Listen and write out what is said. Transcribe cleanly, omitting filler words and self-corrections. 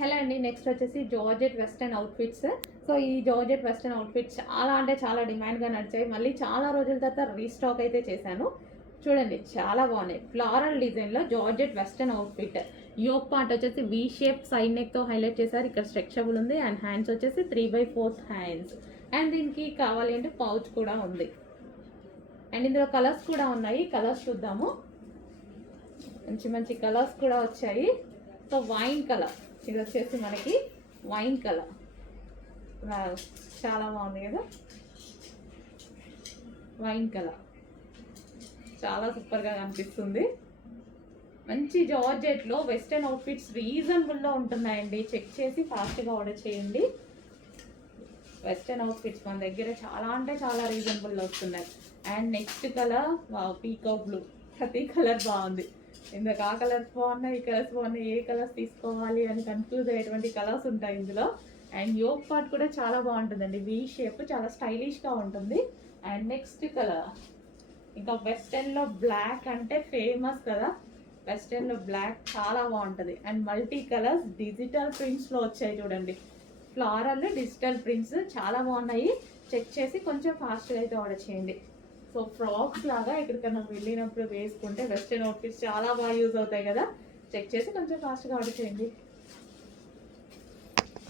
Hello అండి. Next వచ్చేసి georgette western outfits. So ఈ జార్జెట్ వెస్టర్న్ అవుట్ఫిట్స్ చాలా అంటే చాలా డిమాండ్గా నడిచాయి. మళ్ళీ చాలా రోజుల తర్వాత రీస్టాక్ అయితే చేశాను. చూడండి చాలా బాగున్నాయి. ఫ్లారల్ డిజైన్లో georgette western outfit. Yoke part వచ్చేసి వీ షేప్ సైడ్ నెక్తో హైలైట్ చేశారు. ఇక్కడ స్ట్రెచబుల్ ఉంది అండ్ హ్యాండ్స్ వచ్చేసి 3/4 హ్యాండ్స్. అండ్ దీనికి కావాలి అంటే పౌచ్ కూడా ఉంది. అండ్ ఇందులో కలర్స్ కూడా ఉన్నాయి. కలర్స్ చూద్దాము. మంచి మంచి కలర్స్ కూడా వచ్చాయి. సో వైన్ కలర్, ఇది వచ్చేసి మనకి వైన్ కలర్. చాలా బాగుంది కదా, వైన్ కలర్ చాలా సూపర్గా కనిపిస్తుంది. మంచి జార్జెట్లో వెస్టర్న్ అవుట్ఫిట్స్ రీజనబుల్లో ఉంటున్నాయండి. చెక్ చేసి ఫాస్ట్గా ఆర్డర్ చేయండి. వెస్టర్న్ అవుట్ఫిట్స్ మన దగ్గర చాలా అంటే చాలా రీజనబుల్లో వస్తున్నాయి. And next colour peacock blue. ప్రతి కలర్ బాగుంది. ఇందుకు ఆ కలర్స్ బాగున్నాయి, ఈ కలర్స్ బాగున్నాయి, ఏ కలర్స్ తీసుకోవాలి అని కన్ఫ్యూజ్ అయ్యేటువంటి కలర్స్ ఉంటాయి ఇందులో. అండ్ యోక్ పార్ట్ కూడా చాలా బాగుంటుందండి. వీ షేప్ చాలా స్టైలిష్గా ఉంటుంది. అండ్ నెక్స్ట్ కలర్ ఇంకా వెస్టర్న్లో బ్లాక్ అంటే ఫేమస్ కదా, వెస్టర్న్లో బ్లాక్ చాలా బాగుంటుంది. అండ్ మల్టీ కలర్స్ డిజిటల్ ప్రింట్స్లో వచ్చాయి చూడండి. ఫ్లారల్ డిజిటల్ ప్రింట్స్ చాలా బాగున్నాయి. చెక్ చేసి కొంచెం ఫాస్ట్గా అయితే ఆర్డర్ చేయండి. సో ఫ్రాక్స్ లాగా ఎక్కడికైనా వెళ్ళినప్పుడు వేసుకుంటే వెస్టర్న్ అవుట్ఫిట్స్ చాలా బాగా యూజ్ అవుతాయి కదా. చెక్ చేసి కొంచెం ఫాస్ట్గా ఆర్డర్ చేయండి.